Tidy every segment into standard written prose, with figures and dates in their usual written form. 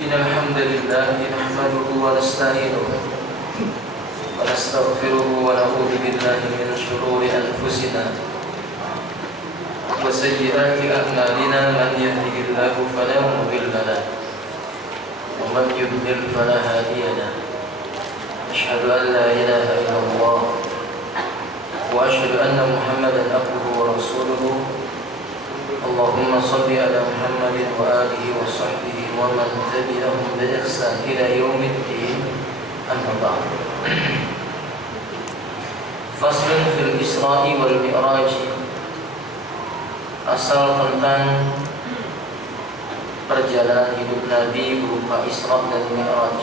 إن الحمد لله نحمده ونستعينه ونستغفره ونعوذ بالله من شرور أنفسنا وسيئات أعمالنا من يهده الله فلا مضل له ومن يضلل فلا هادي له أشهد أن لا إله إلا الله وأشهد أن محمدا عبده ورسوله اللهم صل على محمد وآله وصحبه ومن تبعهم بإحسان إلى يوم الدين أما بعد فصل في الإسراء والمعراج. Asal tentang perjalanan hidup Nabi berupa Isra dan Mi'raj.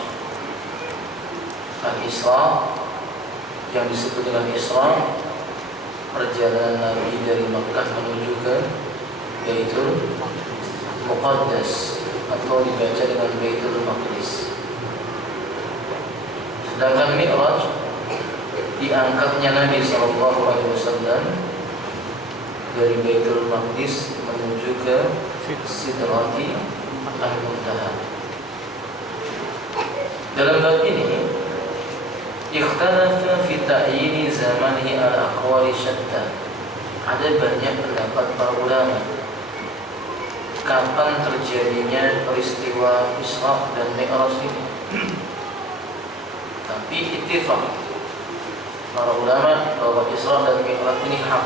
Al-Isra yang disebut dengan Isra, perjalanan Nabi dari Makkah menuju ke Baitul Muqaddas atau dibaca dengan Baitul Maqdis. Sedangkan Mi'raj diangkatnya Nabi SAW dari Baitul Maqdis menuju ke Sidrati Al-Muntaha. Dalam bab ini ikhtalafa fi ta'yini zamanihi al-aqwali syatta. Ada banyak pendapat para ulama kapan terjadinya peristiwa Isra dan Mi'raj ini. Tapi ittifaq para ulama bahwa Isra dan Mi'raj ini hak.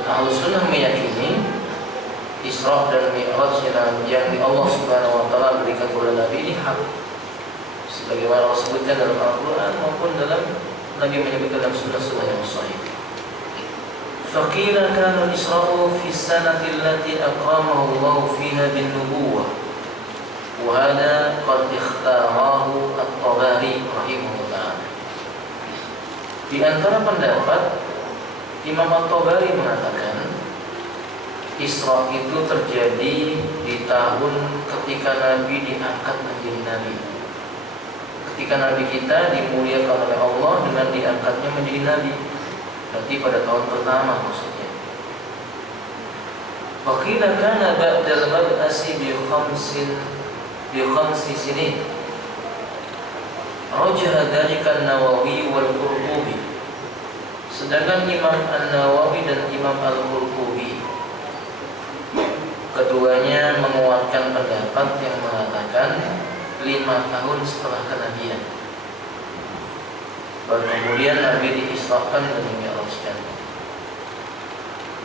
Dan Ahlus Sunnah meyakini Isra dan Mi'raj yang Allah Subhanahu wa taala berikan kepada Nabi ini hak. Sebagaimana Allah sebutkan dalam Al-Quran maupun dalam Nabi menyebutkan dalam sunnah-sunnah yang sahih. Faqila kana al-Isra'u fi sanati allati aqamahu Allah fiha bin nubuwah. Wa hada qad ikhtarahu At-Tabari rahimahullah. Di antara pendapat Imam At-Tabari mengatakan Isra itu terjadi di tahun ketika Nabi diangkat menjadi Nabi. Ketika Nabi kita dimuliakan oleh Allah dengan diangkatnya menjadi Nabi. Nanti pada tahun pertama maksudnya. Waqila kana ba'dal mab'asi bi khamsi sinin. Rajaha dzalika an-Nawawi wal Qurtubi. Sedangkan Imam An-Nawawi dan Imam Al-Qurtubi keduanya menguatkan pendapat yang mengatakan 5 tahun setelah kenabian. Baru kemudian Nabi diisrakan dan dimi'rajkan.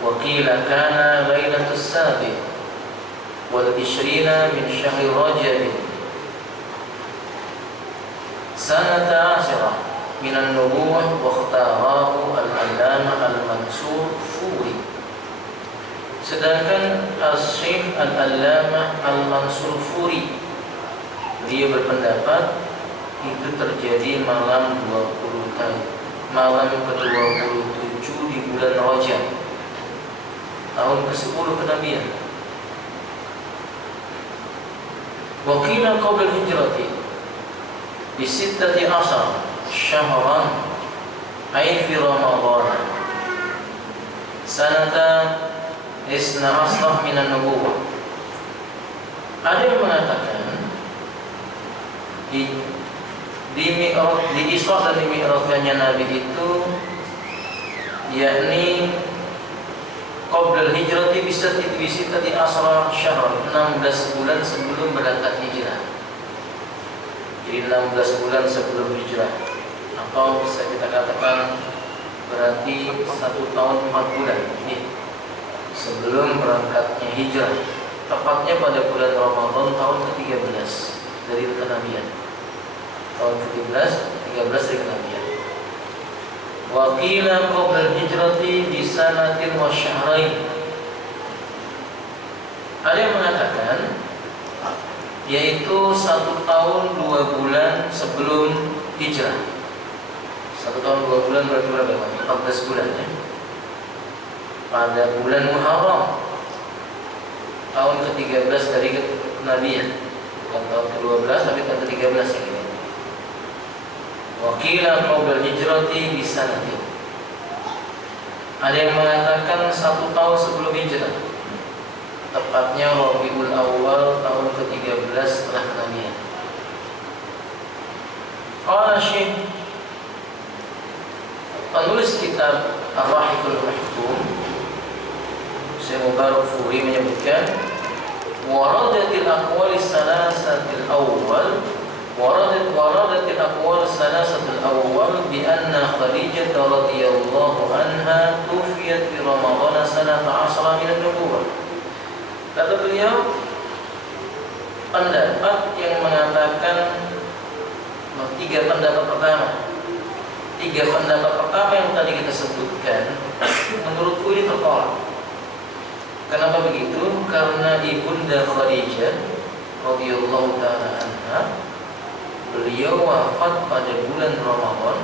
Wa qila kana lailatus sabi wal 20 min syahr Rajab sanata 10 min an-nubuwah wa ikhtarahu al-Allamah al-Mansur Furi. Sedangkan Al-Syekh Al-Allamah Al-Mansur Furi dia berpendapat itu terjadi malam ke-27 di bulan Rajab tahun ke-10 kenabian. Wa qila qabla al-hijrati bi 16 syahran ay fi Ramadan sanata 12 min an-nubuwah. Ada yang mengatakan di Isra dan di Mi'rajnya Nabi itu yakni qabla al-hijrati bisa di asra syahr 16 bulan sebelum berangkat hijrah. Jadi 16 bulan sebelum hijrah atau bisa kita katakan berarti 1 tahun 4 bulan ini sebelum berangkatnya hijrah, tepatnya pada bulan Ramadan tahun ke-13 dari kenabian. Tahun ke-13 dari kenabian. Wa qila qabla al-hijrati bi sanatin wa syahrain. Ada yang mengatakan yaitu 1 tahun 2 bulan sebelum hijrah. 1 tahun 2 bulan berarti berapa? 14 bulan ya. Pada bulan Muharram tahun ke-13 dari kenabian. Bukan tahun ke-12 tapi tahun ke-13 yang ini. Wa qila qabla al-hijrati bi sanatin. Ada yang mengatakan 1 tahun sebelum hijrah. Tepatnya Rabiul Awal tahun ke-13 setelah kenabian. Qala Syekh penulis kitab Ar-Rahiqul Mahkum Syekh Mubarakfuri menyebutkan waradatil aqwal salasatil awal waradatil aqwal salasatil awal bi anna Khadijah radhiyallahu anha tufiyat fi Ramadan sanata 10 min an-nubuwah. Kata beliau, pendapat yang mengatakan tiga pendapat pertama yang tadi kita sebutkan menurutku ini tertolak. Kenapa begitu? Karena ibunda Khadijah radhiyallahu taala anha beliau wafat pada bulan Ramadan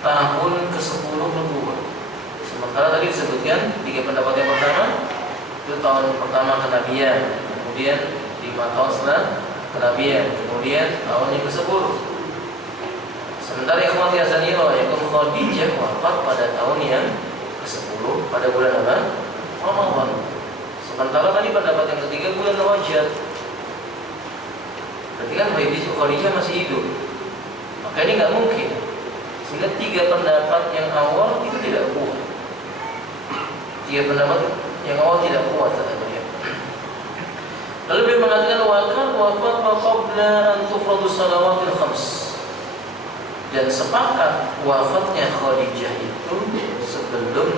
tahun ke-10 nubuwah. Sementara tadi disebutkan tiga pendapat yang pertama itu tahun pertama kenabian, kemudian 5 tahun setelah kenabian, kemudian tahun yang ke-10. Sementara ikhwati azanillah yakum Khadijah wafat pada tahun yang ke-10 pada bulan apa? Ramadan. Sementara tadi pendapat yang ketiga bulan Rajab. Berarti kan Khadijah masih hidup. Maka ini nggak mungkin. Sehingga tiga pendapat yang awal itu tidak kuat. Tiga pendapat yang awal tidak kuat kata beliau. Lalu dia mengatakan wafat qabla an tufradu salawatil khams. Dan sepakat wafatnya Khadijah itu sebelum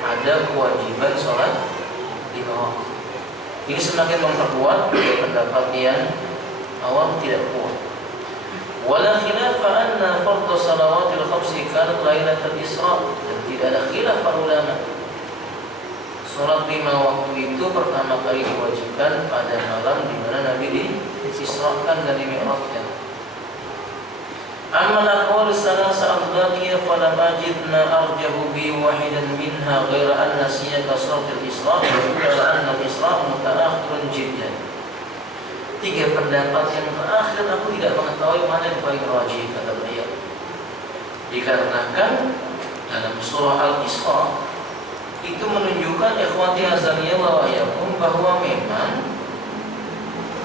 ada kewajiban sholat 5 waktu. Ini semakin memperkuat pendapat yang awam tidak kuat. Wala khilafa anna fardhu salawatil khamsi kanat lailatul Isra, dan tidak ada khilaf para ulama. Sholat 5 waktu itu pertama kali diwajibkan pada malam di mana Nabi diisrakan dan dimi'rajkan. Amma al-aqwal as-salasa al-baqiyah falam ajidna arjahu bi wahidan minha ghaira anna siyaqa salatil Isra wa anna al-Isra mutaakhirun jiddan. Tiga pendapat yang terakhir aku tidak mengetahui mana yang paling rajih kata beliau. Dikarenakan dalam surah Al-Isra itu menunjukkan ikhwati azaniyah wa yakum bahwa memang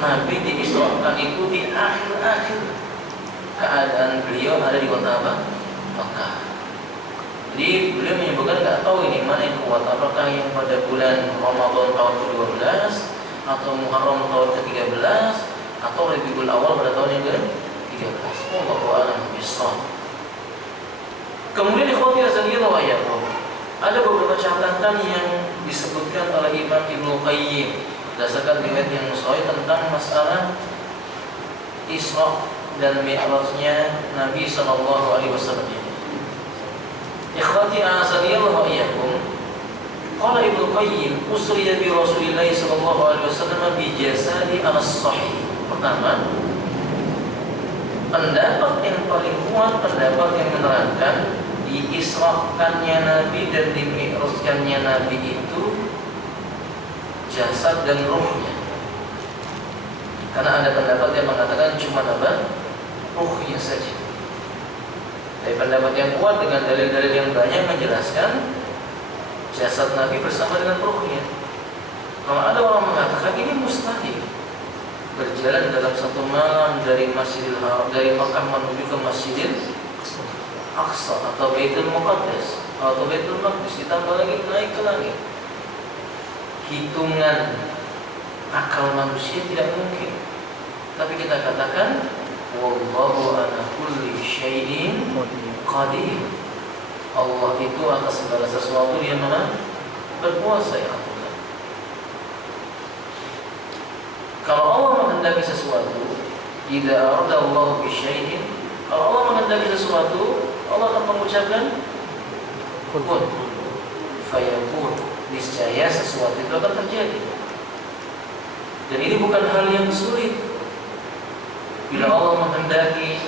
Nabi diisrakan itu di akhir-akhir keadaan beliau ada di kota apa? Makkah. Jadi beliau menyebutkan nggak tahu ini mana yang kuat, apakah yang pada bulan Ramadan tahun ke-12 atau Muharram tahun ke-13 atau Rabiul Awal pada tahun yang ke-13. Wallahu a'lam bishawab. Kemudian ikhwati azaniyah wa iyyakum, ada beberapa catatan yang disebutkan oleh Imam Ibnu Qayyim berdasarkan riwayat yang sahih tentang masalah Isra dan Mi'rajnya Nabi sallallahu alaihi wasallam. Ikhwati azaniyah wa iyyakum, qala Ibnu Qayyim usriya bi Rasulillah sallallahu alaihi wasallam bi jasadi as-sahih. Pertama, pendapat yang paling kuat, pendapat yang menerangkan diisrakannya Nabi dan dimi'rajkannya Nabi itu jasad dan ruhnya. Karena ada pendapat yang mengatakan cuma apa? Ruhnya saja. Dari pendapat yang kuat dengan dalil-dalil yang banyak menjelaskan jasad Nabi bersama dengan ruhnya. Kalau ada orang mengatakan ini mustahil berjalan dalam satu malam dari Masjidil Haram, dari Makkah menuju ke Masjidil Aqsa atau Baitul Muqaddas atau Baitul Maqdis, ditambah lagi naik ke langit. Hitungan akal manusia tidak mungkin. Tapi kita katakan wallahu ala kulli syai'in qadir. Allah itu atas segala sesuatu Dia Maha berkuasa ya Allah. Kalau Allah menghendaki sesuatu, idza arada Allah bi syai'in, kalau Allah menghendaki sesuatu, Allah akan mengucapkan kun fayakun. Niscaya sesuatu itu akan terjadi. Dan ini bukan hal yang sulit. Bila Allah menghendaki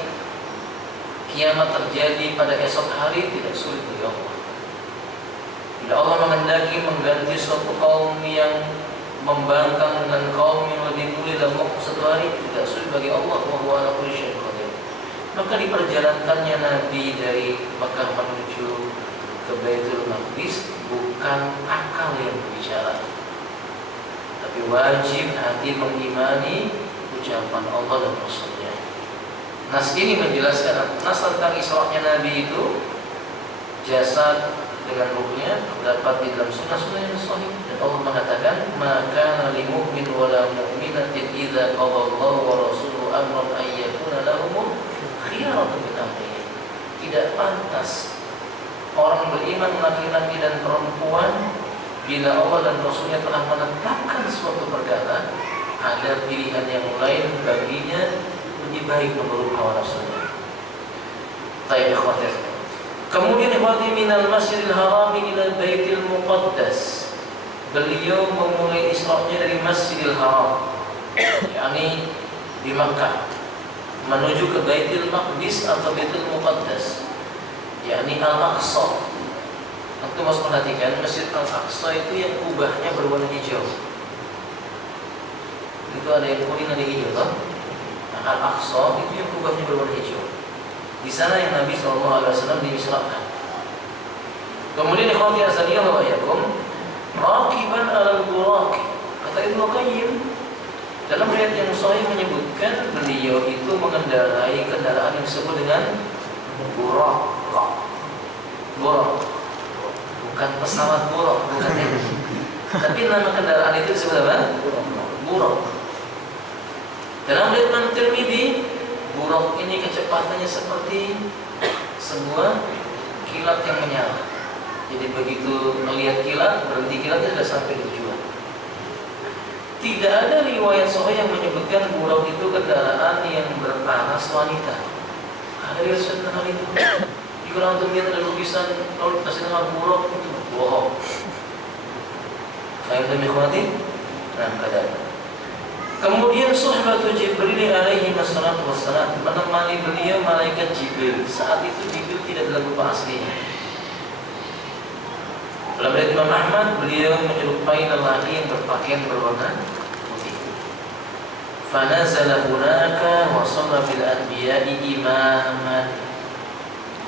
kiamat terjadi pada esok hari, tidak sulit bagi Allah. Bila Allah menghendaki mengganti suatu kaum yang membangkang dengan kaum yang lebih mulia dalam waktu satu hari, tidak sulit bagi Allah. Wallahu ala kulli syai'in qadir. Maka diperjalankannya Nabi dari Makkah menuju ke Baitul Maqdis bukan akal yang berbicara, tapi wajib hati mengimani ucapan Allah dan Rasulnya. Nas ini menjelaskan, nas tentang Isra'nya Nabi itu jasad dengan ruhnya terdapat di dalam sunnah-sunnah yang sahih, dan Allah mengatakan maka lil mu'min wa la mu'minatin idza qadallahu wa rasuluhu amran ay yakuna lahum khiyaratu min amrihim. Tidak pantas orang beriman laki-laki dan perempuan bila Allah dan Rasulnya telah menetapkan suatu perkara, ada pilihan yang lain baginya lebih baik menurut hawa nafsunya. Tayyib khawatir. Kemudian ikhwati minal masjidil haram ila baitil muqaddas. Beliau memulai Isra'nya dari Masjidil Haram, yakni di Makkah, menuju ke Baitul Maqdis atau Baitul Muqaddas, yakni Al-Aqsa. Antum harus perhatikan Masjid Al-Aqsa itu yang kubahnya berwarna hijau. Itu ada yang kuning, ada yang hijau, kan? Nah, Al-Aqsa itu yang kubahnya berwarna hijau. Di sana yang Nabi SAW diisrakan. Kemudian ikhwati azaniyah wa iyyakum, raqiban 'alal buraqi. Kata Ibnu Qayyim dalam riwayat yang sahih menyebutkan beliau itu mengendarai kendaraan yang disebut dengan buraq. Buraq. Bukan pesawat buraq, bukan ya. Tapi nama kendaraan itu disebut apa? Buraq. Dalam riwayat Imam Tirmidzi, buraq ini kecepatannya seperti sebuah kilat yang menyala. Jadi begitu melihat kilat, berhenti kilatnya sudah sampai tujuan. Tidak ada riwayat sahih yang menyebutkan buraq itu kendaraan yang berparas wanita. Ada riwayat tentang hal itu. Jika untuk lihat ada lukisan lalu dikasih nama buraq itu bohong. Saya sudah ikhwati. Nah, kadang. Kemudian Suhbatu Jibril alaihi wassalatu wassalam, menemani beliau malaikat Jibril. Saat itu Jibril tidak dalam rupa aslinya. Dalam riwayat Imam Ahmad, beliau menyerupai lelaki yang berpakaian berwarna putih. Fanazala hunaka wa shalla bil anbiya'i imaman.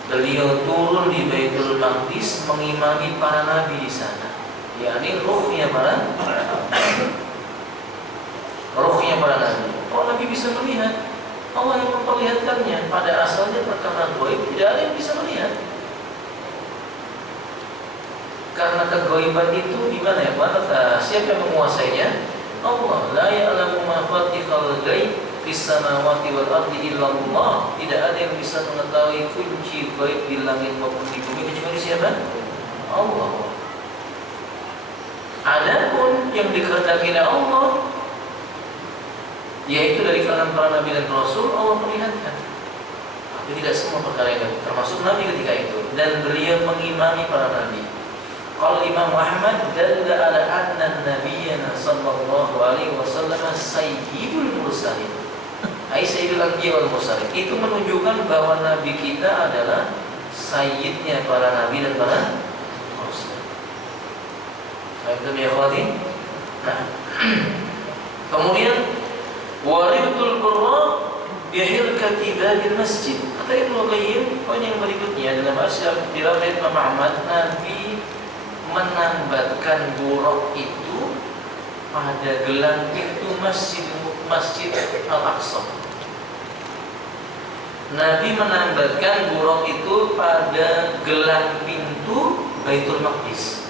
Beliau turun di Baitul Maqdis mengimami para nabi di sana. yakni ruhnya para nabi. Kalau nabi bisa melihat, Allah yang memperlihatkannya. Pada asalnya perkara gaib tidak ada yang bisa melihat. Karena kegoiban itu di mana ya? Siapa yang menguasainya? Allah. La ya'lamu ma fatihal ghaib fis samawati wal ardi illa Allah. Tidak ada yang bisa mengetahui kunci gaib di langit maupun di bumi kecuali siapa? Allah. Adapun yang dikehendaki oleh Allah, yaitu dari kalangan para nabi dan rasul, Allah perlihatkan. Tapi tidak semua perkara itu, termasuk nabi ketika itu. Dan beliau mengimami para nabi. Kalau Imam Ahmad dalla ala anna nabiyyana sallallahu alaihi wasallam sayyidul mursalin. Ai sayyidul anbiya wal mursalin. Itu menunjukkan bahwa nabi kita adalah sayyidnya para nabi dan para rasul. Baik ya ikhwati. Nah, kemudian waridul qurra bihilkati babil masjid. Kata Ibnu Qayyim, poin yang berikutnya dalam asyar di riwayat Imam Ahmad, Nabi menambatkan buraq itu pada gelang pintu Masjid Al-Aqsa. Nabi menambatkan buraq itu pada gelang pintu Baitul Maqdis.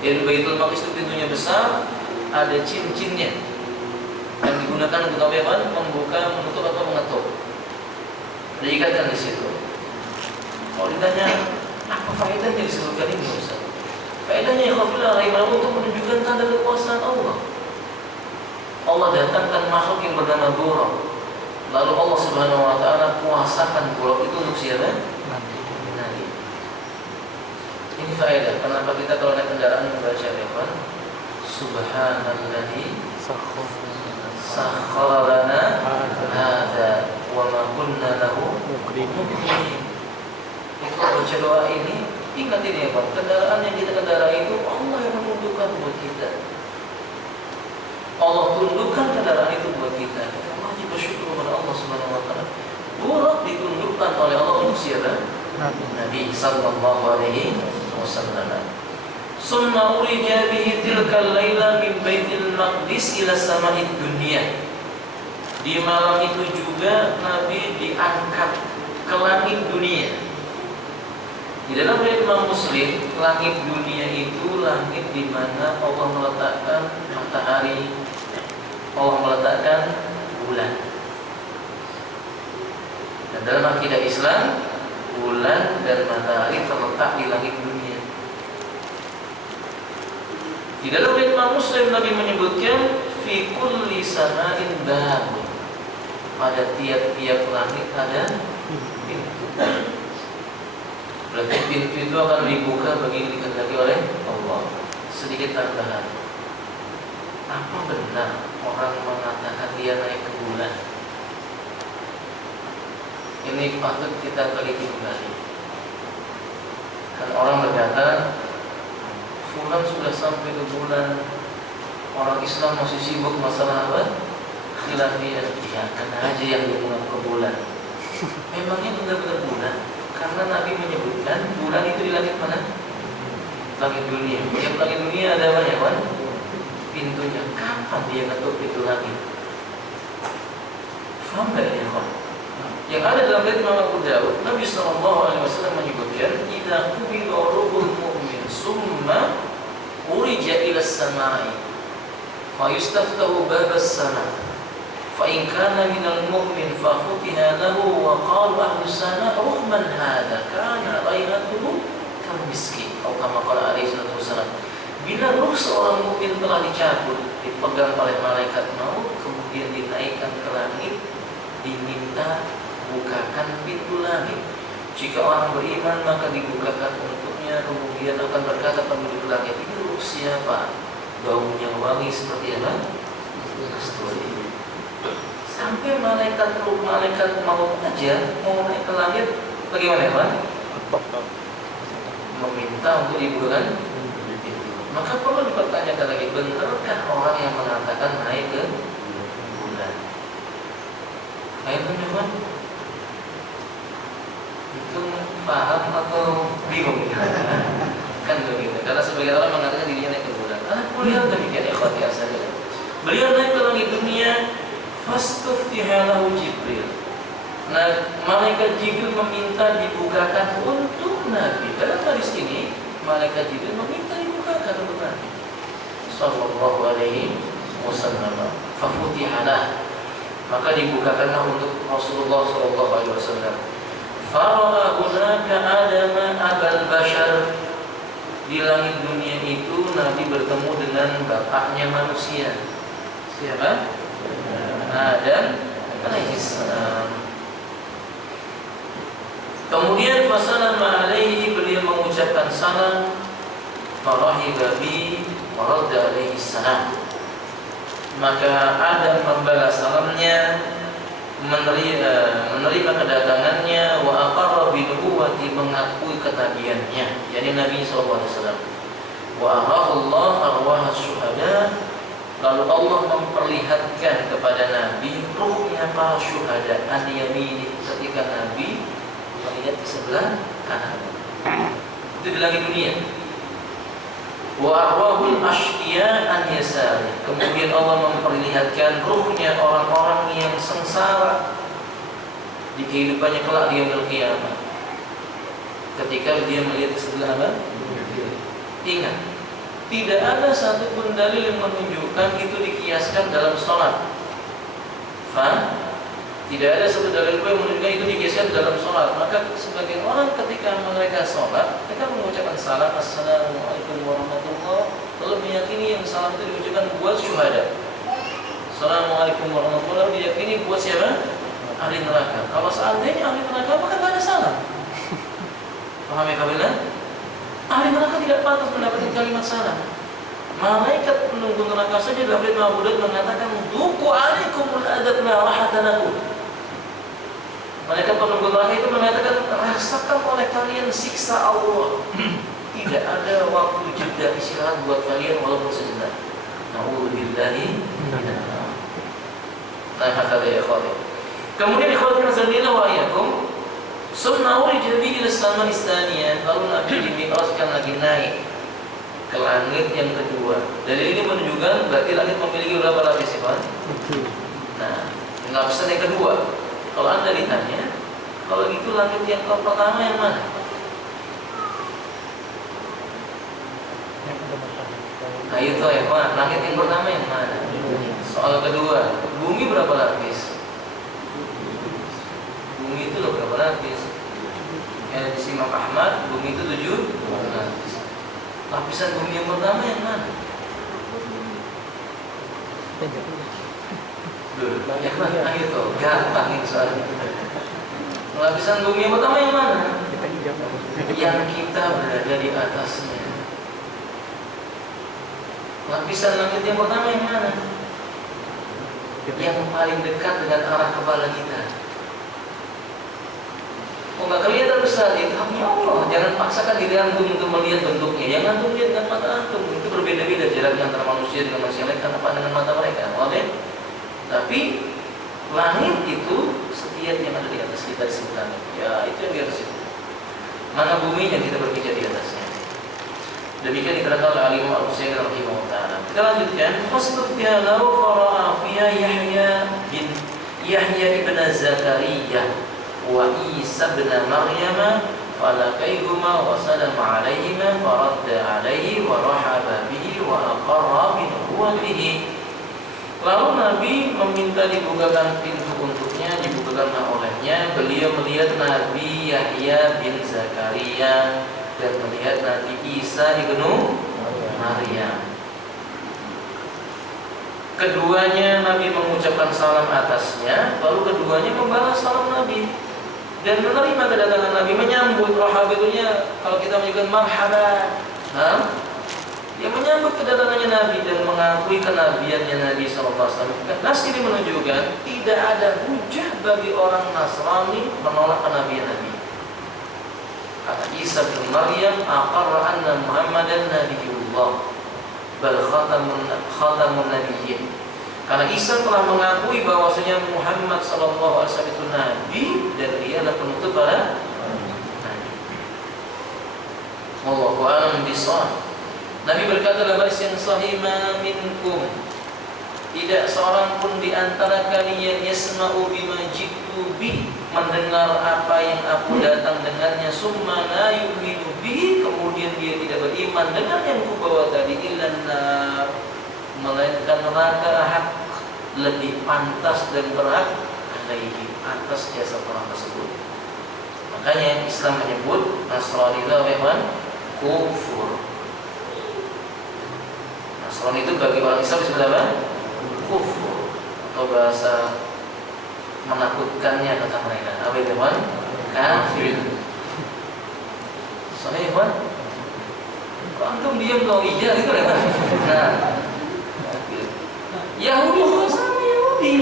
Jadi Baitul Maqdis itu pintunya besar, ada cincinnya yang digunakan untuk apa? Membuka, menutup atau mengetuk. Diikatkan di situ. Kalau ditanya apa faedahnya disebutkan ini, Ustaz? Faedahnya ikhwafillah rahimahullah untuk menunjukkan tanda kekuasaan Allah. Allah datangkan makhluk yang bernama buraq. Lalu Allah Subhanahu wa taala kuasakan buraq itu untuk siapa? Nabi. Ini faedah. Kenapa kita kalau naik kendaraan membaca apa? Subhanalladzi sakhkhara lana hada wa ma kunna lahu muqrinin. Kalau baca doa ini, ingat ini ya Pak, kendaraan yang kita kendarai itu Allah yang menundukkan buat kita. Allah tundukkan kendaraan itu buat kita. Kita wajib bersyukur kepada Allah Subhanahu wa taala. Buraq ditundukkan oleh Allah untuk siapa? Nabi sallallahu alaihi wasallam. Summa urija bihi tilkal laila min Baitul Maqdis ila sama'id dunya. Di malam itu juga Nabi diangkat ke langit dunia. Di dalam riwayat Imam Muslim, langit dunia itu langit di mana Allah meletakkan matahari, Allah meletakkan bulan. Dan dalam akidah Islam, bulan dan matahari terletak di langit dunia. Di dalam riwayat Imam Muslim, Nabi menyebutkan fi kulli sama'in bab. Pada tiap-tiap langit ada pintu. Berarti pintu itu akan dibuka bagi yang dikehendaki oleh Allah. Sedikit tambahan. Apa benar orang mengatakan dia naik ke bulan? Ini patut kita teliti kembali. Kan orang berkata, fulan sudah sampai ke bulan. Orang Islam masih sibuk masalah apa? Khilafiyah. Ya, kena aja yang dia ke bulan. Memangnya benar-benar bulan? Karena Nabi menyebutkan bulan itu di langit mana? Langit dunia. Yang langit dunia ada apa ya, Wan? Pintunya. Kapan dia ketuk pintu langit? Faham gak ya, Wan? Yang ada dalam hadits Imam Abu Dawud, Nabi SAW menyebutkan, "Idza qubida ruhul mu'min summa urija ila as-sama'i fa yustaftahu babas sama'." فإن كان من المؤمن ففتح له وقال أهل السماء رحمن هذا كان ريحته كالمسك atau kama qala alaihi wasallam. Bila ruh seorang mukmin telah dicabut, dipegang oleh malaikat maut, kemudian dinaikkan ke langit, diminta bukakan pintu langit. Jika orang beriman maka dibukakan untuknya, kemudian akan berkata penduduk langit, ini ruh siapa? Baunya wangi seperti apa? Kasturi. Sampai malaikat maut aja mau naik ke langit, bagaimana Pak? Meminta untuk dibukakan. Maka perlu dipertanyakan lagi, benarkah orang yang mengatakan naik ke bulan? Baik teman-teman, itu paham atau bingung? Kan begitu. Karena sebagian orang mengatakan dirinya naik ke bulan. Anak kuliah demikian ikhwati asal. Beliau naik ke langit dunia. Fastuftihalahu Jibril. Nah, malaikat Jibril meminta dibukakan untuk Nabi. Dalam hadis ini, malaikat Jibril meminta dibukakan untuk Nabi sallallahu alaihi wasallam. Fafutihalah. Maka dibukakanlah untuk Rasulullah sallallahu alaihi wasallam. Fara'a hunaka Adam abal bashar. Di langit dunia itu Nabi bertemu dengan bapaknya manusia. Siapa? Adam alaihissalam. Kemudian fasalama alaihi, beliau mengucapkan salam. Farahiba bi wa radda alaihissalam. Maka Adam membalas salamnya, menerima kedatangannya, wa aqarra bi nubuwwati, mengakui kenabiannya, yakni Nabi sallallahu alaihi wasallam. Wa arahu Allah arwah syuhada. Lalu Allah memperlihatkan kepada Nabi ruhnya para syuhada an yamini, ketika Nabi melihat di sebelah kanan. Itu di langit dunia. Wa arwahul ashqiya an yasari. Kemudian Allah memperlihatkan ruhnya orang-orang yang sengsara di kehidupannya kelak di yaumil qiyamah. Ketika dia melihat di sebelah apa? Ingat, tidak ada satupun dalil yang menunjukkan itu dikiaskan dalam sholat. Faham? Tidak ada satu dalil pun yang menunjukkan itu dikiaskan dalam sholat. Maka sebagian orang ketika mereka sholat, mereka mengucapkan salam, Assalamualaikum warahmatullahi wabarakatuh, lalu meyakini yang salam itu diucapkan buat syuhada. Assalamualaikum warahmatullahi wabarakatuh diyakini buat siapa? Ahli neraka. Kalau seandainya ahli neraka, maka tidak ada salam. Paham ya kabilah? Ahli neraka tidak pantas mendapatkan kalimat salam. Malaikat penunggu neraka saja dalam hadits Abu Daud mengatakan, "Duku alaikumul adab la rahatanakum." Malaikat penunggu neraka itu mengatakan, rasakan oleh kalian siksa Allah. Tidak ada waktu jeda istirahat buat kalian walaupun sejenak. Na'udzubillahi minan nar. Nah, hakada ya ikhwati. Kemudian ikhwati razaqillahu wa iyyakum. Summa urija bihi ila as-sama'i tsaniyah. Lalu Nabi dimi'rajkan lagi naik ke ke langit yang kedua. Dalil ini menunjukkan berarti langit memiliki berapa lapis, Pak? Nah, lapisan yang kedua. Kalau Anda ditanya, kalau gitu langit yang pertama yang mana? Ayo toh ya Pak, langit yang pertama yang mana? Soal kedua, bumi berapa lapis? Bumi itu loh berapa lapis? Yang disimak Ahmad, bumi itu 7 lapis. Lapisan bumi yang pertama yang mana? Yang mana? Ayo toh, gampang ini soalnya. Lapisan bumi yang pertama yang mana? Yang kita berada di atasnya. Lapisan langit yang pertama yang mana? Yang paling dekat dengan arah kepala kita. Oh, nggak kelihatan besar, ya Allah. Jangan paksakan diri antum untuk melihat bentuknya. Yang antum lihat dengan mata antum. Itu berbeda-beda jaraknya antara manusia dengan manusia lain karena pandangan mata mereka. Oke? Tapi langit itu setiap yang ada di atas kita disebutkan. Ya, itu yang di atas itu. Mana bumi yang kita berpijak di atasnya. Demikian dikatakan oleh Alim Al-Husain rahimahullah ta'ala. Kita lanjutkan. Fastuftiha lahu fara'a fiha Yahya ibn Zakaria wa Isa ibn Maryam falaqaihuma wa salama alaihima faradda alaihi wa rahaba bihi wa aqarra bi nubuwwatihi. Lalu Nabi meminta dibukakan pintu untuknya, dibukakan olehnya. Beliau melihat Nabi Yahya bin Zakaria dan melihat Nabi Isa ibnu Maryam. Keduanya Nabi mengucapkan salam atasnya, lalu keduanya membalas salam Nabi dan menerima kedatangan Nabi, menyambut. Rahab itunya kalau kita menyebutkan marhaban, dia menyambut kedatangannya Nabi dan mengakui kenabiannya Nabi SAW. Nas ini menunjukkan tidak ada hujah bagi orang Nasrani menolak kenabian Nabi. Kata Isa bin Maryam, aqarra anna Muhammadan nabiyullah bal khatamun nabiyyin. Karena Isa telah mengakui bahwasanya Muhammad sallallahu alaihi wasallam itu nabi dan dia adalah penutup para nabi. Wallahu a'lam bishawab. Nabi berkata dalam hadis yang sahih, "Ma minkum, tidak seorang pun di antara kalian yasma'u bima ji'tu bi, mendengar apa yang aku datang dengannya, summa la yu'minu bi, kemudian dia tidak beriman dengan yang kubawa tadi, illa nar, melainkan neraka hak lebih pantas dan berhak alaihi, atas jasa orang tersebut." Makanya Islam menyebut Nasrani itu memang kufur. Nasrani itu bagi orang Islam disebut apa? Kufur, atau bahasa menakutkannya kata mereka. Apa itu, Pak? Kafir. Soalnya, Pak, kok antum diam dong, iya gitu ya, Pak? Nah, Yahudi juga sama Yahudi.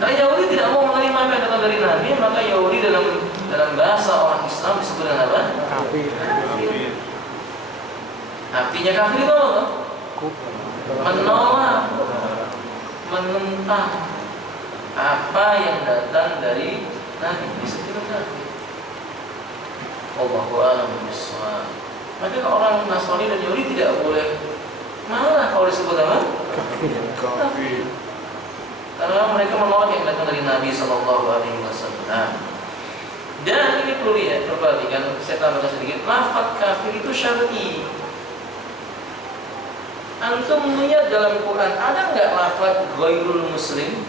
Karena Yahudi tidak mau menerima apa yang datang dari Nabi, maka Yahudi dalam bahasa orang Islam disebut dengan apa? Kafir. Artinya kafir itu apa? Menolak, menentang apa yang datang dari Nabi, disebut kafir. Allahu a'lam bishawab. Maka orang Nasrani dan Yahudi tidak boleh marah kalau disebut apa? Kafir. Karena mereka menolak yang datang dari Nabi sallallahu alaihi wasallam. Dan ini perlu ya, perhatikan, saya tambahkan sedikit. Lafaz kafir itu syar'i. Antum melihat dalam Quran ada enggak lafaz ghairul muslim?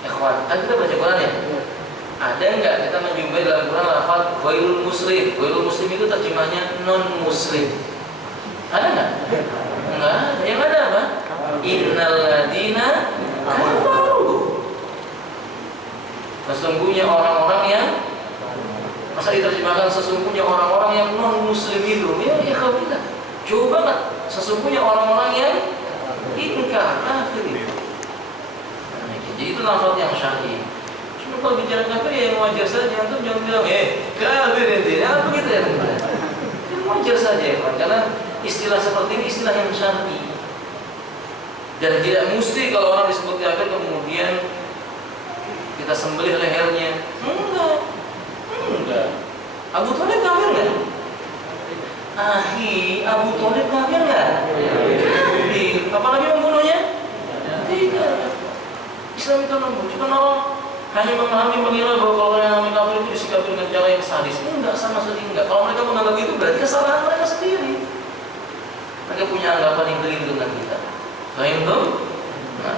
Ikhwan, kan kita baca Quran ya? Ada enggak kita menjumpai dalam Quran lafaz ghairul muslim? Ghairul muslim itu terjemahnya non muslim. Ada enggak? Enggak. Yang ada apa? Innal ladina kafaru. Sesungguhnya orang-orang yang, masa diterjemahkan sesungguhnya orang-orang yang non muslim itu, ya ikhwanillah. Coba kan sesungguhnya orang-orang yang ingkar kafir itu. Jadi itu lafaz yang syar'i. Cuma kalau bicara kafir ya yang wajar saja. Antum jangan bilang kafir itu. Ya begitu ya. Yang wajar saja ya, karena istilah seperti ini istilah yang syar'i. Dan tidak mesti kalau orang disebut kafir kemudian kita sembelih lehernya. Enggak. Abu Thalib kafir nggak? Abu Thalib kafir nggak? Kafir. Apa Nabi membunuhnya? Tidak. Islam itu membunuh. Cuma orang hanya memahami mengira bahwa kalau orang yang namanya kafir itu disikapi dengan cara yang sadis. Enggak, sama sekali enggak. Kalau mereka menganggap itu berarti kesalahan mereka sendiri. Mereka punya anggapan yang keliru dengan kita. Fahim tuh? Nah,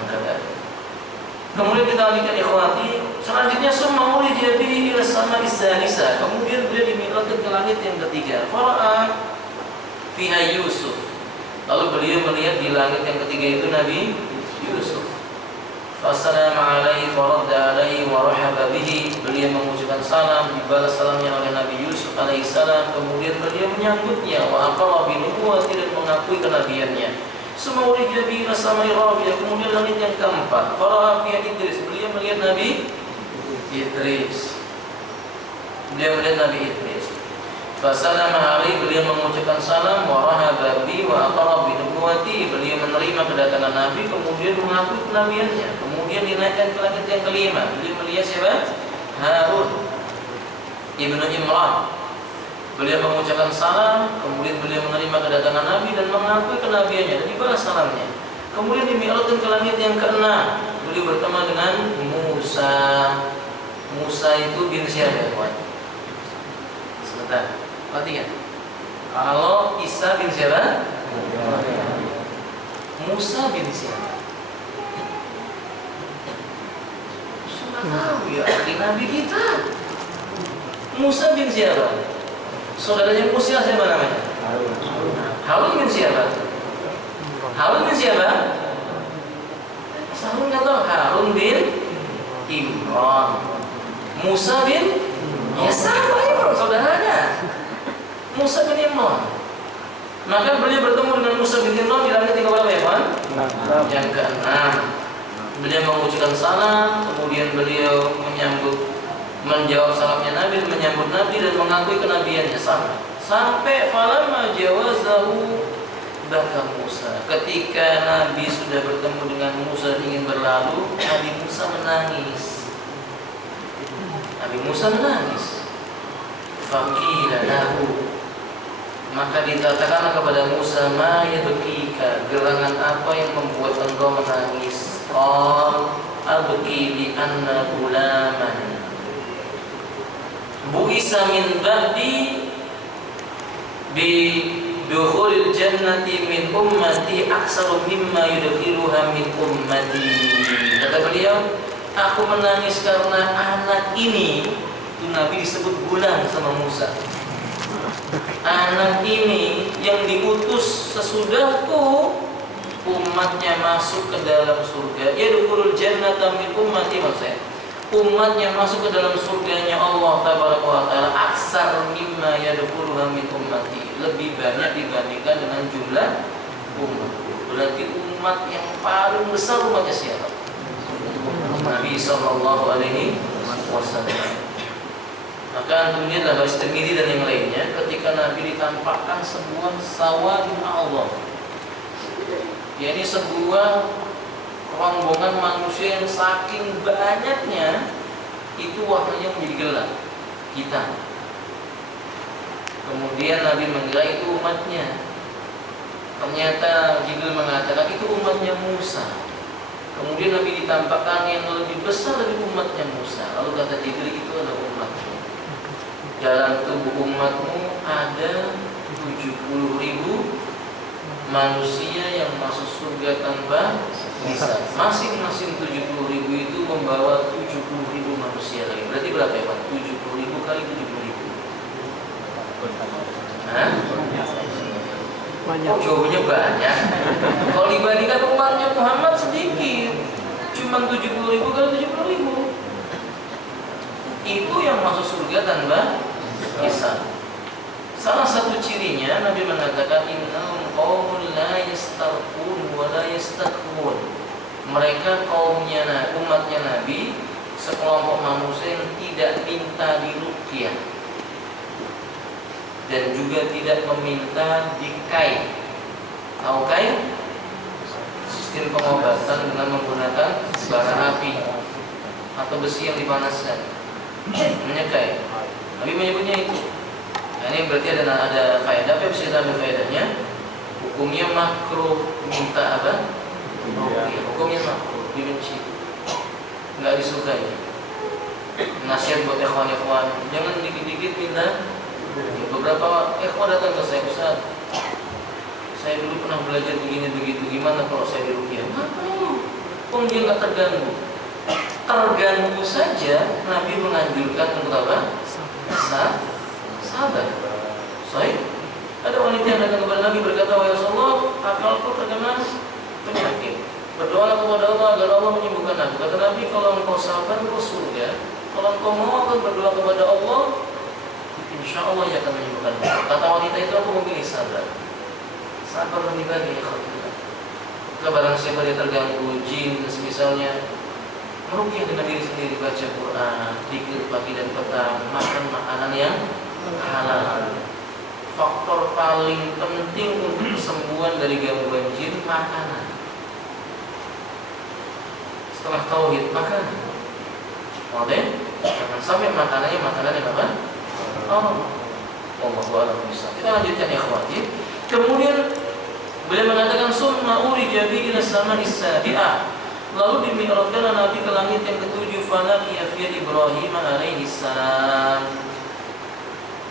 kemudian kita lanjutkan ikhwati. Selanjutnya summa urija bihi ila sama isanisa. Kemudian beliau dimi'rajkan ke langit yang ketiga. Fara'a fiha Yusuf. Lalu beliau melihat di langit yang ketiga itu Nabi Yusuf. Fasalam alaihi faradda alaihi wa rahaba bihi. Beliau mengucapkan salam, dibalas salamnya oleh Nabi Yusuf alaihi salam. Kemudian beliau menyambutnya wa aqarra bi nubuwwati dan mengakui kenabiannya. Semua urija bihi ila samai rabi'ah. Kemudian langit yang keempat. Fara'a fiha Idris. Beliau melihat Nabi Idris. Beliau melihat Nabi Idris. Fasalam alaihi, beliau mengucapkan salam wa rahaba bi wa aqarra bi nubuwwati. Beliau menerima kedatangan Nabi kemudian mengakui kenabiannya. Kemudian dinaikkan ke langit yang kelima. Beliau melihat siapa? Harun ibnu Imran. Beliau mengucapkan salam, kemudian beliau menerima kedatangan Nabi dan mengakui kenabiannya dan dibalas salamnya. Kemudian dimi'rajkan ke langit yang keenam. Beliau bertemu dengan Musa. Musa itu bin siapa, kawan? Sebentar, perhatikan. Kalau Isa bin siapa? Musa bin siapa? Sudah tahu ya, akhir Nabi kita. Musa bin siapa? Saudaranya Musa siapa namanya? Harun bin siapa? Harun bin siapa? Harun nggak tahu. Harun bin Imran. Musa bin ya sama Imran, saudaranya. Musa bin Imran. Maka beliau bertemu dengan Musa bin Imran di langit yang keberapa ya, Pak? Yang keenam. Beliau mengucapkan salam, kemudian beliau menjawab salamnya Nabi, menyambut Nabi dan mengakui kenabiannya sama. Sampai falamma jawazahu baka Musa. Ketika Nabi sudah bertemu dengan Musa ingin berlalu, Nabi Musa menangis. Nabi Musa menangis. Faqila lahu, maka dikatakanlah kepada Musa, ma yabkika, gerangan apa yang membuat engkau menangis? Qal abki li anna gulaman bu'isa min ba'di bi dukhulil jannati min ummati aksaru mimma yudkhiluha min ummati. Kata beliau, aku menangis karena anak ini, itu Nabi disebut gulam sama Musa. Anak ini yang diutus sesudahku, umatnya masuk ke dalam surga. Ya dukhulul jannata min ummati, maksudnya umatnya masuk ke dalam surganya Allah tabaraka wa taala aksar mimma yadkhuluha min ummati, lebih banyak dibandingkan dengan jumlah umat. Berarti umat yang paling besar umatnya siapa? Nabi sallallahu alaihi wasallam. Maka antum lihatlah baris Tirmidzi dan yang lainnya, ketika Nabi ditampakkan sebuah sawadun Allah, yakni sebuah rombongan manusia yang saking banyaknya itu warnanya menjadi gelap hitam. Kemudian Nabi mengira itu umatnya. Ternyata Jibril mengatakan itu umatnya Musa. Kemudian Nabi ditampakkan yang lebih besar dari umatnya Musa. Lalu kata Jibril, itu adalah umatmu. Dalam tubuh umatmu ada 70.000 manusia yang masuk surga tanpa hisab. Masing-masing 70.000 itu membawa 70.000 manusia lagi. Berarti berapa ya Pak? 70.000 kali 70.000. Hah? Banyak. Jauhnya banyak. Kalau dibandingkan umatnya Muhammad sedikit, cuma 70.000 kali 70.000. Itu yang masuk surga tanpa hisab. Salah satu cirinya Nabi mengatakan innahum qaumun la yastarqun wa la yastakbun. Mereka kaumnya umatnya Nabi sekelompok manusia yang tidak minta diruqyah dan juga tidak meminta dikai. Tahu kai? Sistem pengobatan dengan menggunakan bara api atau besi yang dipanaskan. Menyekai. Nabi menyebutnya itu. Nah, ini berarti ada faedah. Apa yang bisa kita ambil faedahnya? Hukumnya makruh minta apa? Hukumnya makruh, dibenci, nggak disukai. Nasihat buat ikhwan-ikhwan, jangan dikit-dikit minta. Beberapa ikhwan datang ke saya, Ustaz, saya dulu pernah belajar begini begitu, gimana kalau saya diruqyah? Ngapain? Kok dia nggak terganggu? Terganggu saja Nabi menganjurkan untuk apa? Sabar. Saya ada wanita yang datang kepada Nabi berkata, "Wahai Rasulullah, akalku terkena penyakit. Berdoa kepada Allah agar Allah menyembuhkan aku." Kata Nabi, "Kalau engkau sabar, engkau surga. Kalau engkau mau akan berdoa kepada Allah, insya Allah ia akan menyembuhkan." Kata wanita itu, "Aku memilih sabar. Sabar lebih baik ya Khalilullah." Barang siapa dia terganggu jin, misalnya meruqyah dengan diri sendiri, baca Quran, zikir pagi dan petang, makan makanan yang halal. Faktor paling penting untuk kesembuhan dari gangguan jin, makanan. Setelah tauhid, makanan. Oke? Jangan sampai makanannya makanan yang apa? Allahu a'lam bishawab. Kita lanjutkan ya akhwati. Kemudian beliau mengatakan summa urija bi ila sama'is sabi'ah. Lalu dimi'rajkan Nabi ke langit yang ketujuh, falaqiya fi Ibrahim alaihi salam.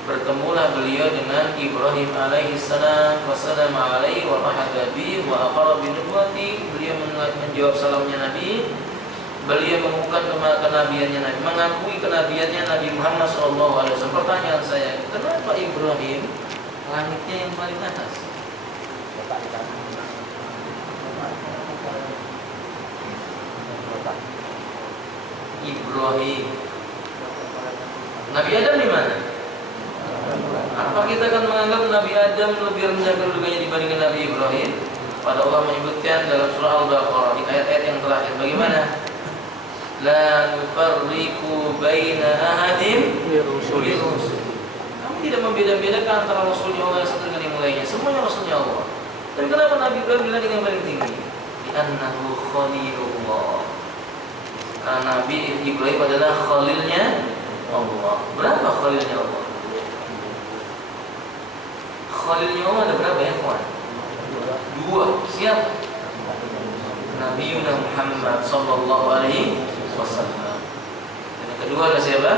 Bertemulah beliau dengan Ibrahim alaihi salam, wassalamu alaihi wa rahmatullahi bi wa aqarra bi nubuwwati. Beliau menjawab salamnya Nabi. Beliau mengumumkan kenabiannya Nabi, mengakui kenabiannya Nabi Muhammad SAW. Pertanyaan saya, kenapa Ibrahim langitnya yang paling atas? Ibrahim. Nabi Adam di mana? Apa kita akan menganggap Nabi Adam lebih rendah kedudukannya dibandingkan Nabi Ibrahim? Pada Allah menyebutkan dalam surah Al-Baqarah di ayat-ayat yang terakhir, bagaimana? La nufarriqu baina ahadin min rusuli. Kami tidak membeda-bedakan antara Rasulnya Allah yang satu dengan yang lainnya. Semuanya Rasulnya Allah. Dan kenapa Nabi Ibrahim bilang yang paling tinggi? Li'annahu khalilullah. Karena Nabi Ibrahim adalah khalilnya Allah. Berapa khalilnya Allah? Khalilnya Allah ada berapa ya kawan? Dua. Siapa? Nabi Muhammad sallallahu alaihi wasallam. Dan yang kedua adalah siapa?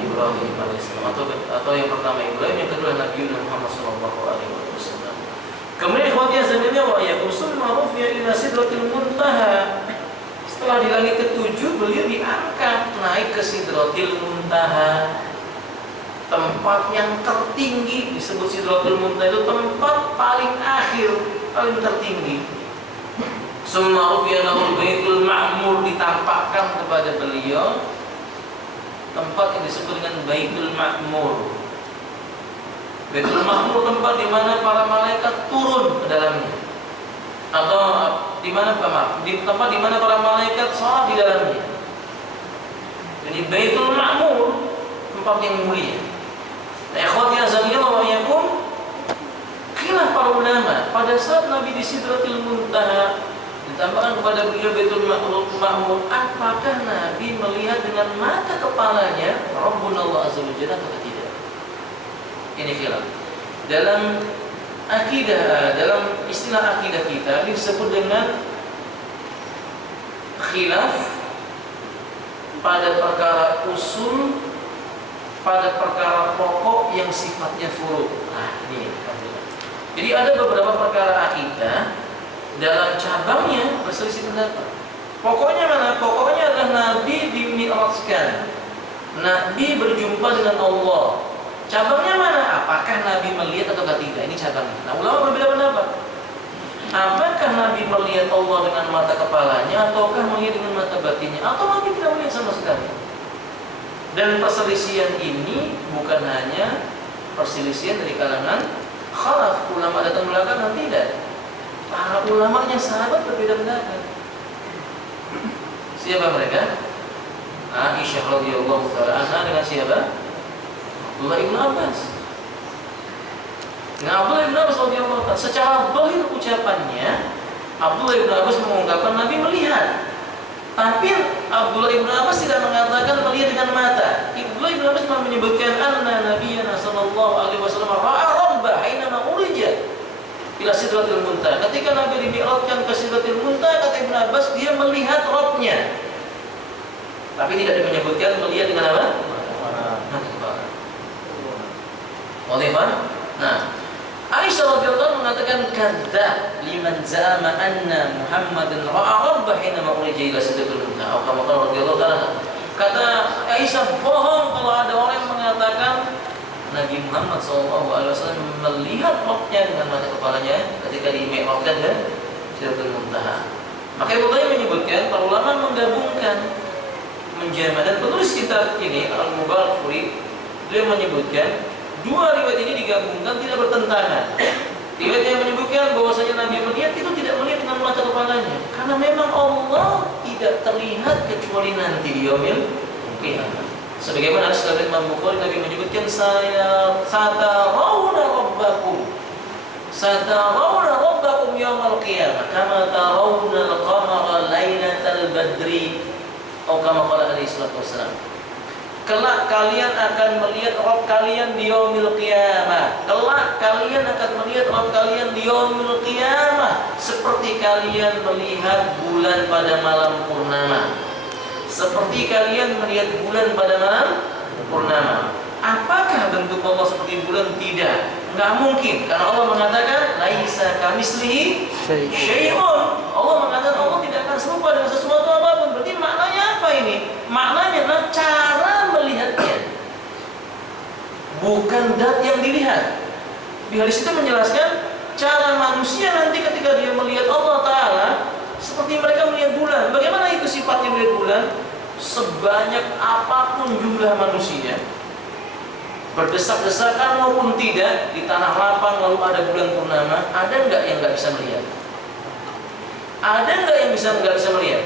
Ibrahim alaihissalam. Atau yang pertama Ibrahim, yang kedua Nabi Muhammad sallallahu alaihi wasallam. Kemudian ikhwatiya sebenarnya wa yakum summa rufi'a ila sidratil muntaha. Setelah di langit ketujuh, beliau diangkat naik ke Sidratil Muntaha, tempat yang tertinggi. Disebut Sidratil Muntaha itu tempat paling akhir, paling tertinggi. Summa rufi'a lahul Baitul Ma'mur, ditampakkan kepada beliau tempat yang disebut dengan Baitul Ma'mur. Baitul Ma'mur tempat di mana para malaikat turun ke dalamnya, atau di mana di tempat di mana para malaikat sholat di dalamnya. Jadi Baitul Ma'mur tempat yang mulia. Nah, ikhwati azanillah wa iyyakum, khilaf para ulama pada saat Nabi di Sidratil Muntaha ditambahkan kepada beliau Baitul Ma'mur, apakah Nabi melihat dengan mata kepalanya Rabbuna Allah azza wa jalla atau tidak? Ini khilaf. Dalam akidah, dalam istilah akidah kita ini disebut dengan khilaf pada perkara usul, pada perkara pokok yang sifatnya furu'. Nah, ini. Jadi ada beberapa perkara akidah dalam cabangnya berselisih pendapat. Pokoknya mana? Pokoknya adalah Nabi dimi'rajkan, Nabi berjumpa dengan Allah. Cabangnya mana? Apakah Nabi melihat atau tidak? Ini cabangnya. Nah, ulama berbeda pendapat. Apakah Nabi melihat Allah dengan mata kepalanya, ataukah melihat dengan mata batinnya, atau Nabi tidak melihat sama sekali? Dan perselisihan ini bukan hanya perselisihan dari kalangan khalaf, ulama datang belakangan, tidak. Para ulamanya sahabat berbeda pendapat. Siapa mereka? Aisyah radhiyallahu taala anha dengan siapa? Abdullah ibn Abbas. Nah, Abdullah ibn Abbas radhiyallahu taala secara zahir ucapannya, Abdullah ibn Abbas mengungkapkan Nabi melihat. Tapi Abdullah ibn Abbas tidak mengatakan melihat dengan mata. Abdullah ibn Abbas cuma menyebutkan anna Nabiyyana sallallahu alaihi wasallam ra'a rabbah hainama urija ila sidratil muntaha. Ketika Nabi dimi'rajkan ke sidratil muntaha, kata Ibnu Abbas, dia melihat Rabbnya. Tapi tidak menyebutkan melihat dengan apa? Oleh mana? Nah, Aisyah radhiyallahu mengatakan kadzdzab liman za'ama anna Muhammadan ra'a rabbah hainama urija ila sidratil muntaha. Atau kama qala radhiyallahu ta'ala. Kata Aisyah, bohong kalau ada orang yang mengatakan Nabi Muhammad SAW melihat Rabbnya dengan mata kepalanya ketika di-mi'rajkan ke Sidratul Muntaha. Maka Ibnu Qayyim menyebutkan, para ulama menggabungkan, menjama, dan penulis kitab ini Al-Mubarakfuri, beliau menyebutkan dua riwayat ini digabungkan tidak bertentangan. Riwayat yang menyebutkan bahwasanya Nabi melihat itu tidak melihat dengan mata kepalanya, karena memang Allah tidak terlihat kecuali nanti di yaumil qiyamah. Sebagaimana hadis Imam Bukhari, Nabi menyebutkan satarawna rabbakum yaumal qiyamah kama tarawna al-qamara lailatal badri atau kama qala alaihi salatu wasalam. Kelak kalian akan melihat Rabb kalian di yaumil qiyamah. Kelak kalian akan melihat Rabb kalian di yaumil qiyamah seperti kalian melihat bulan pada malam purnama. Seperti kalian melihat bulan pada malam purnama. Apakah bentuk Allah seperti bulan? Tidak. Enggak mungkin, karena Allah mengatakan laisa kamitslihi syai'un. Allah mengatakan Allah tidak akan serupa dengan sesuatu apapun. Berarti maknanya apa ini? Maknanya adalah cara melihatnya, bukan zat yang dilihat. Di hadis itu menjelaskan cara manusia nanti ketika dia melihat Allah Ta'ala seperti mereka melihat bulan. Bagaimana itu sifatnya melihat bulan? Sebanyak apapun jumlah manusia, berdesak-desakan maupun tidak, di tanah lapang lalu ada bulan purnama, ada nggak yang nggak bisa melihat? Ada nggak yang nggak bisa melihat?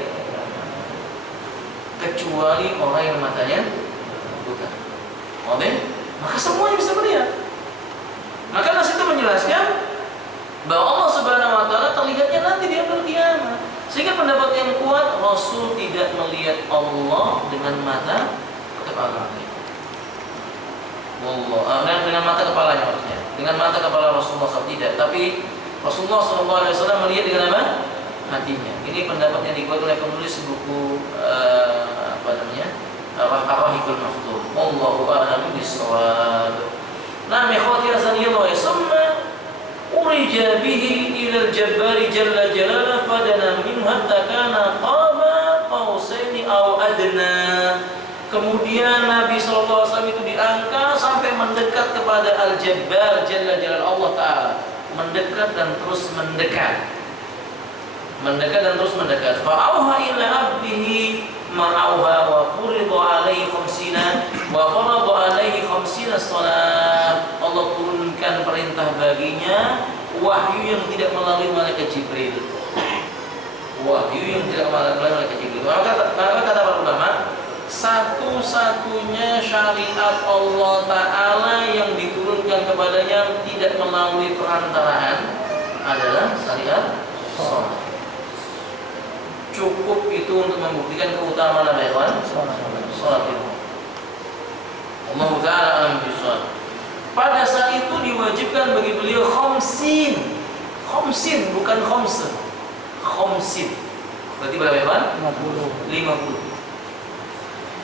Kecuali orang yang matanya buta. Oke? Maka semuanya bisa melihat. Maka nas itu menjelaskan bahwa Allah Subhanahu wa Ta'ala terlihatnya nanti di yaumil qiyamah. Sehingga pendapat yang kuat, Rasul tidak melihat Allah dengan mata kepala. Dengan mata kepalanya maksudnya. Dengan mata kepala Rasulullah SAW tidak. Tapi Rasulullah SAW melihat dengan apa? Hatinya. Ini pendapat yang dikuat oleh penulis buku Ar-Rahiqul Maktum. Wallahu a'lam bishawab. Nah, ikhwati azanillah, summa urija bihi ila al-jabbari jalla jalala fadana minhu hatta kana qaba qausaini aw adna. Kemudian Nabi SAW itu diangkat sampai mendekat kepada Al-Jabbar Jalla Jalal Allah Ta'ala. Mendekat dan terus mendekat. Mendekat dan terus mendekat. Fa'auha ila abdihi ma'auha wa furidu alaihi khamsina wa faradu alaihi khamsina salat. Allah turunkan perintah baginya, wahyu yang tidak melalui malaikat Jibril. Wahyu yang tidak melalui malaikat Jibril. Maka kata para ulama, satu-satunya syariat Allah Ta'ala yang diturunkan kepadanya tidak melalui perantaraan adalah syariat sholat. Cukup itu untuk membuktikan keutamaan apa ya kawan? Sholat itu Allah Ta'ala alam bisawab. Pada saat itu diwajibkan bagi beliau khamsin. Khamsin bukan khamsin. Khamsin berarti berapa ya kawan?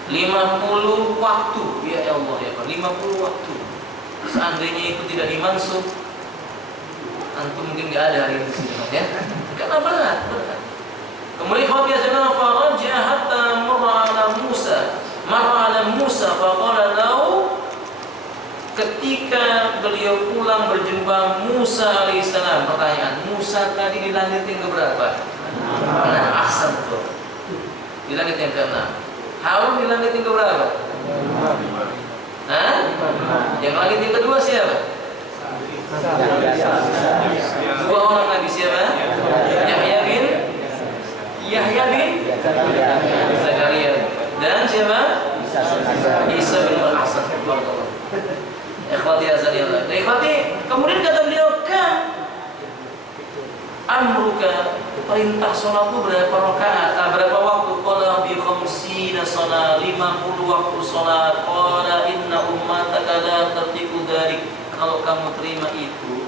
50 waktu, ya Allah ya Pak, 50 waktu. Seandainya itu tidak dimansub, antum mungkin nggak ada hari ini ya. Karena berat. Kemudian khawatiyah faraja hatta marra ala Musa faqala lahu, ketika beliau pulang berjumpa Musa alaihissalam. Pertanyaan, Musa tadi di langit yang keberapa? Nah, ahsan tuh. Di langit yang ke-6. Harun di langit yang keberapa? Hah? Yang langit yang kedua siapa? Dua orang Nabi siapa? Yahya bin Zakaria dan siapa? Isa bin Al-Hasan. Ikhwati azanillah. Ikhwati, kemudian kata beliau, kam amruka, perintah sholatmu berapa rakaat? Berapa waktu? Qala salat 50 waktu salat. Qala inna ummataka la tatiqu dzalik. Kalau kamu terima itu,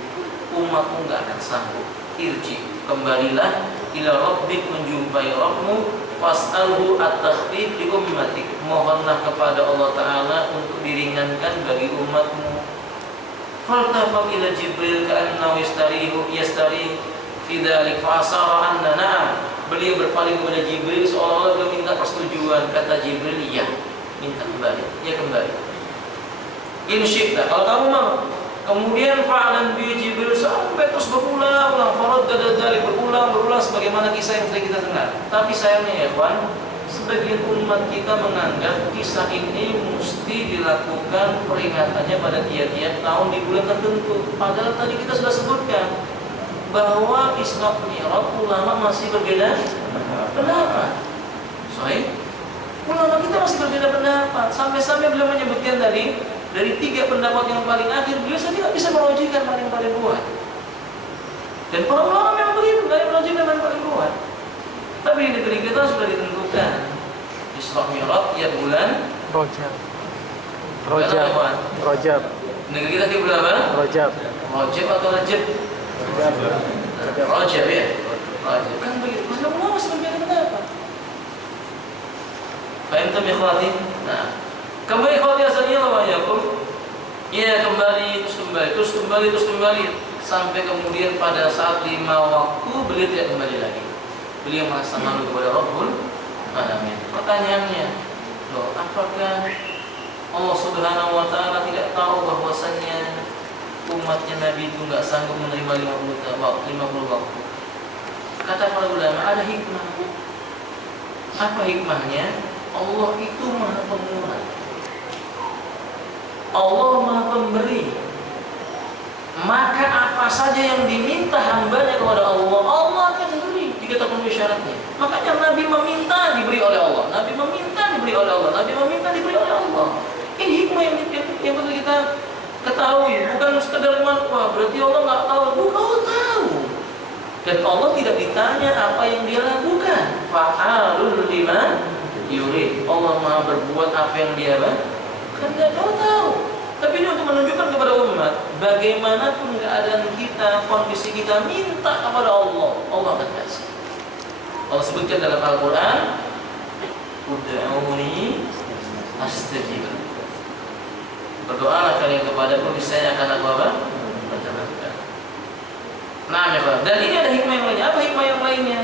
umatmu enggak akan sanggup. Irji, kembalilah ila rabbik, menjumpai Rabbmu, fas'alhu at-takhfif li ummatik. Mohonlah kepada Allah Ta'ala untuk diringankan bagi umatmu. Faltafat ila Jibril ka'annahu yastari fi dzalik fa asara anna na'am. Beliau berpaling kepada Jibril seolah-olah beliau minta persetujuan. Kata Jibril, iya, minta kembali. Ya kembali. In syi'ta, kalau kamu mau. Kemudian fa'alan bi Jibril sampai terus berulang-ulang, faraddada dzalik, berulang sebagaimana kisah yang sering kita dengar. Tapi sayangnya ya kawan, sebagian umat kita menganggap kisah ini mesti dilakukan peringatannya pada tiap-tiap tahun di bulan tertentu. Padahal tadi kita sudah sebutkan bahwa Isra Mi'raj ulama masih berbeda pendapat. Sahih? Ulama kita masih berbeda pendapat. Sampai-sampai beliau menyebutkan tadi dari 3 pendapat yang paling akhir, beliau saja tidak bisa merojikan mana yang paling kuat. Dan para ulama memang begitu, tidak merojikan mana yang paling kuat. Tapi di negeri kita sudah ditentukan Isra Mi'raj ya bulan Rajab. Negeri kita di bulan apa? Rajab atau Rajab? Rajab ya. Rajab kan begitu. Para ulama masih berbeda pendapat. Faham tak ikhwati? Nah, kembali ikhwati asalnya wa yakum. Ya kembali sampai kemudian pada saat 5 waktu beliau tidak kembali lagi. Beliau merasa malu kepada Rabbul Alamin. Pertanyaannya, loh, apakah Allah Subhanahu wa taala tidak tahu bahwasannya umatnya Nabi itu enggak sanggup menerima 50 waktu? Kata para ulama, ada hikmah. Apa hikmahnya? Allah itu Maha Pemurah. Allah Maha Pemberi. Maka apa saja yang diminta hambanya kepada Allah, Allah akan beri jika terpenuhi syaratnya. Makanya Nabi meminta diberi oleh Allah, Nabi meminta diberi oleh Allah, Nabi meminta diberi oleh Allah. Ini hikmah yang perlu kita ketahui. Bukan sekedar wah berarti Allah nggak tahu. Bukan, Allah tahu. Dan Allah tidak ditanya apa yang dia lakukan. Fa'alul lima yurid. Allah Maha berbuat apa yang dia kehendaki. Allah tahu. Tapi ini untuk menunjukkan kepada umat, bagaimanapun keadaan kita, kondisi kita, minta kepada Allah, Allah akan kasih. Allah sebutkan dalam Al-Quran, Ud'uni astajib. Berdoalah kalian kepadaku, niscaya akan aku perkenankan. Nah, ya Pak. Dan ini ada hikmah yang lainnya. Apa hikmah yang lainnya?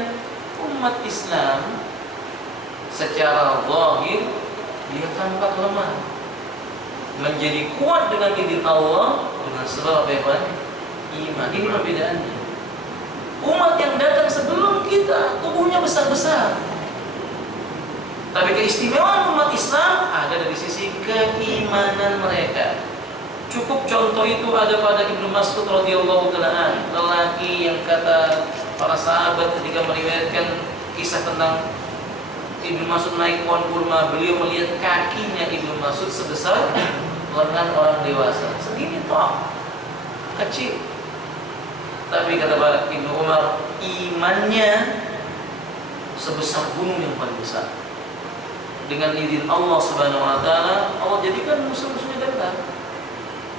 Umat Islam secara zahir dia tampak lemah, menjadi kuat dengan izin Allah dengan sebab apa? Iman. Ini perbedaannya. Umat yang datang sebelum kita tubuhnya besar-besar, tapi keistimewaan umat Islam ada dari sisi keimanan mereka. Cukup contoh itu ada pada Ibnu Mas'ud radhiyallahu taala, lelaki yang kata para sahabat ketika meriwayatkan kisah tentang Ibnu Mas'ud naik pohon kurma, beliau melihat kakinya Ibnu Mas'ud sebesar lengan orang dewasa, segini toh, kecil. Tapi kata Ibnu Umar, imannya sebesar gunung yang paling besar. Dengan izin Allah Subhanahu wa taala, Allah jadikan musuh-musuhnya dekat.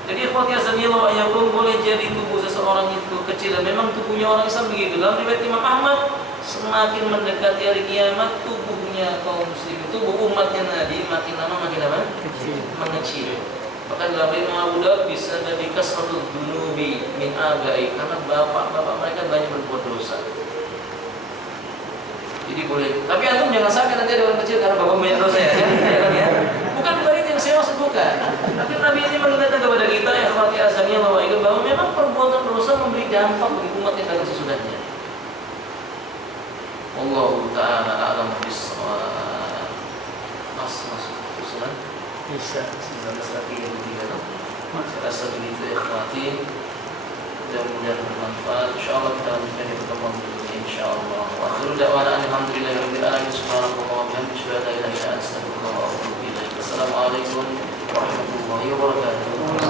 Jadi ikhwati azanillah wa iyyakum, boleh jadi tubuh seseorang itu kecil, dan memang tubuhnya orang Islam begitu. Dalam riwayat Imam Ahmad, semakin mendekati hari kiamat, tubuhnya kaum muslim, tubuh umatnya Nabi makin lama makin apa? Mengecil. Bahkan dalam Imam Abu Daud bisa dari kasratul dunubi min abai, karena bapak-bapak mereka banyak berbuat dosa. Jadi boleh. Tapi antum jangan sampai nanti ada orang kecil karena bapak banyak dosa ya. Ya. Bukan itu yang saya maksud, bukan. Tapi Nabi ini mengingatkan kepada kita ya khawati azamnya bahwa memang perbuatan dosa memberi dampak bagi umat yang datang sesudahnya. Wallahu ta'ala a'lam bis-shawab. Masuk usulan bisa 19:33. Saya rasa begitu ikhwati. Mudah-mudahan bermanfaat. Insyaallah kita lanjutkan di pertemuan berikutnya insyaallah. Wa akhiru da'wana alhamdulillahirabbil alamin. Subhanallahi wa bihamdihi, la ilaha illa anta, astaghfiruka wa atubu ilaik. Assalamualaikum warahmatullahi wabarakatuh.